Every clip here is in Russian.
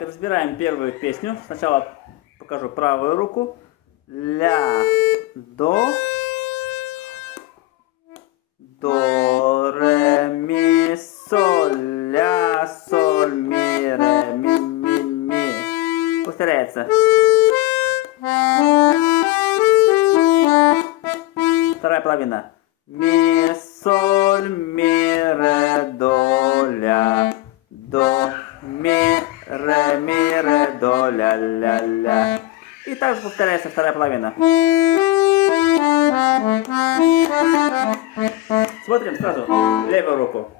Итак, разбираем первую песню. Сначала покажу правую руку. Ля, до, ре, ми, соль, ля, соль, ми, ре, ми. Повторяется. Вторая половина. Ми, соль, ми, ре, до, ля, до, ми, ре, до, ля, ля, ля. И также повторяется вторая половина. Смотрим сразу левую руку.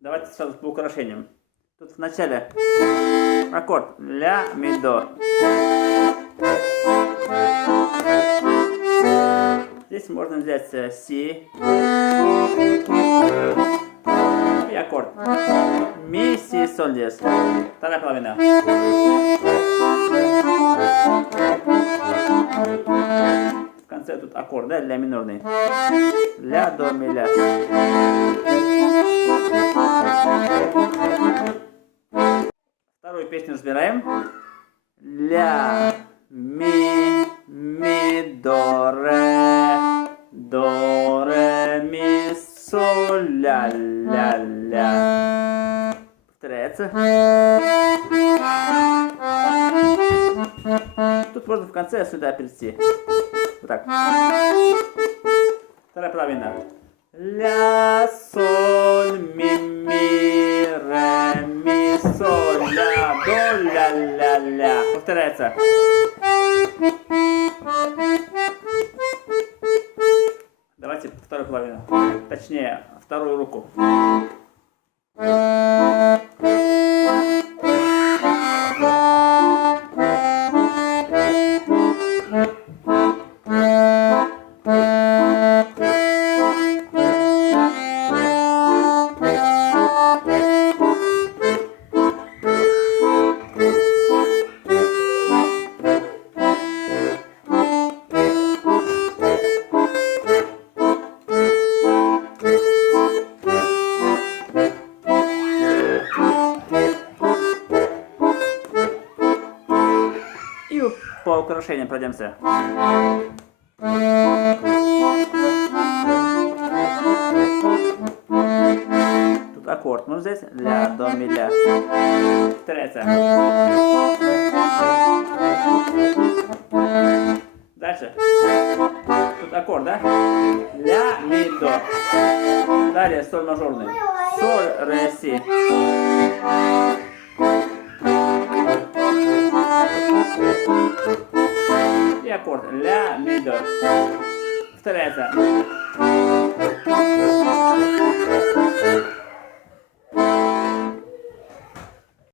Давайте сразу по украшениям. Тут в начале аккорд ля, ми, до. Здесь можно взять си и аккорд ми, си, соль, диез. Вторая половина. В конце тут аккорд, да, ля минорный. Ля, до, ми, ля. Вторую песню разбираем. Ля, ми, до, ре, ми, соль, ля, ля, ля. Повторяется. Тут можно в конце сюда перейти. Вот так. Вторая половина. Ля, соль, ми, ре, ми, соль, ля, до, ля, ля, ля. Повторяется. Давайте вторую половину. Точнее, вторую руку. По украшениям пройдемся. Тут аккорд. Ну здесь ля, до, ми, ля. Повторяется. Дальше. Тут аккорд, да? Ля, ми, до. Далее соль мажорный. Соль, ре, си. И аккорд ля, ми, до. Повторяется.